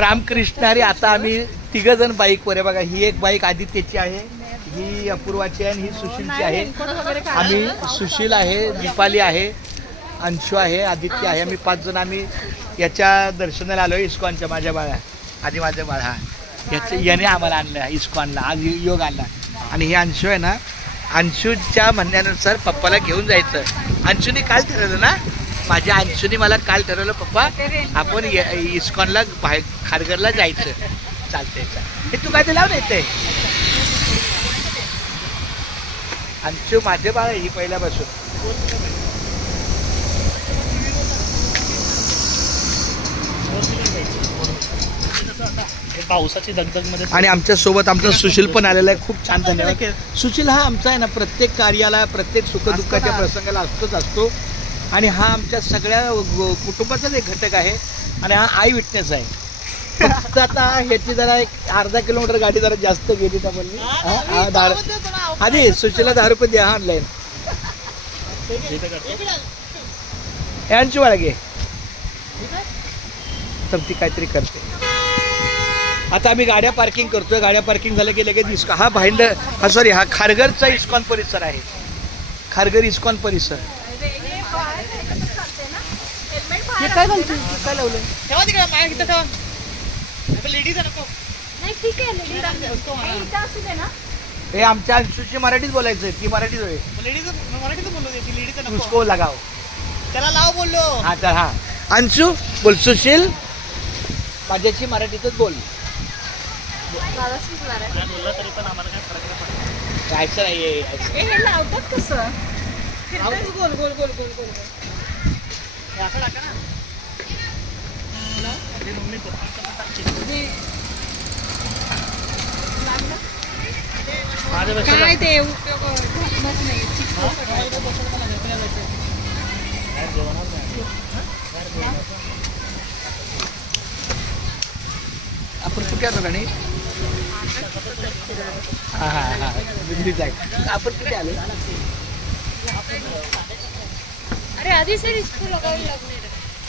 रामकृष्ण हरी. आता आम्ही तिघ जण बाईकवर आहे बघा. ही एक बाईक आदित्यची आहे, ही अपूर्वाची आहे आणि ही सुशीलची आहे. आम्ही सुशील आहे, दीपाली आहे, अंशू आहे, आदित्य आहे. आम्ही 5 जण आम्ही याच्या दर्शनाला आलो इस्कॉनच्या. माझ्या बाळा आधी माझ्या बाळा याने आम्हाला आणलं इस्कॉनला, आज योग आणला. आणि हे अंशू आहे ना, अंशूच्या म्हणण्यानुसार पप्पाला घेऊन जायचं. अंशूने काल ठरवलं ना, माझ्या अंशूने मला काल ठरवलं पप्पा आपण इस्कॉनला खारघरला जायचं. चालतंय हे तू काय ते लावून येते. अंशू माझे बाळ ही पहिल्यापासून. पावसाची दगदगमध्ये. आणि आमच्या सोबत आमचा सुशील पण आलेला आहे. खूप छान, धन्यवाद. सुशील हा आमचा आहे ना प्रत्येक कार्याला, प्रत्येक सुखदुःखाच्या प्रसंगाला असतो. आणि हा आमच्या सगळ्या कुटुंबाचाच एक घटक आहे. आणि हा आय विटनेस आहे. फक्त आता ह्याची जरा एक अर्धा किलोमीटर गाडी जरा जास्त गेली तर म्हणली आधी सुशीलला 10 रुपये द्या ऑनलाईन. यांची बाळगे तर ती काहीतरी करते. आता आम्ही गाड्या पार्किंग करतोय. गाड्या पार्किंग झाल्या की लगेच इस्कॉन, हा भाईंदर, हा सॉरी, हा खारघरचा इस्कॉन परिसर आहे. खारघर इस्कॉन परिसर. काय बोलतो, काय लावलं ठेवा तिकडे माझ्या इथं ठेवा. लेडीज नको. नाही ठीक आहे, लेडीज असू दे ना. हे आमच्या अंशूची मराठीच बोलायचं. ती मराठीच होय. लेडीज मराठीच बोललो. लेडीज उसको लगाव, त्याला लाव बोललो. हा तर हा अंशू बोल. सुशील माझ्याची मराठीतच बोल. तरी पण आम्हाला काय फरक नाही पडत. जायचं नाहीये. हे लावतात कसं गोल गोल गोल गोल गोल असं टाका ना. काय ते नाही. आपण कुठे ठिकाणी. हा हा हा दिल्लीच आहे. आपण कुठे आलो. अरे आधी से इसको लगावी लागले.